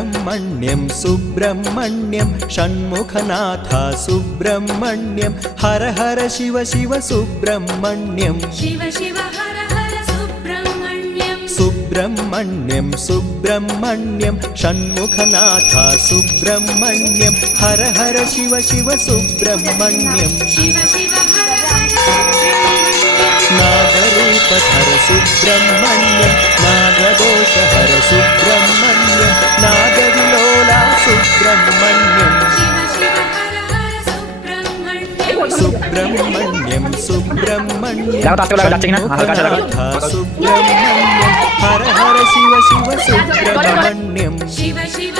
Subrahmanyam Subrahmanyam Shanmukhanath Subrahmanyam Har Har Shiva Shiva Subrahmanyam Shiva Shiva Har Har Subrahmanyam Subrahmanyam Subrahmanyam Shanmukhanath Subrahmanyam Har Har Shiva Shiva Subrahmanyam Shiva Shiva Har Har Subrahmanyam नागरूपधर Subrahmanyam नागदोषहर Subrahmanyam नागविलोला Subrahmanyam Shiva Shiva Har Har Subrahmanyam Subrahmanyam Subrahmanyam Shanmukhanath Subrahmanyam Har Har Shiva Shiva Subrahmanyam Shiva Shiva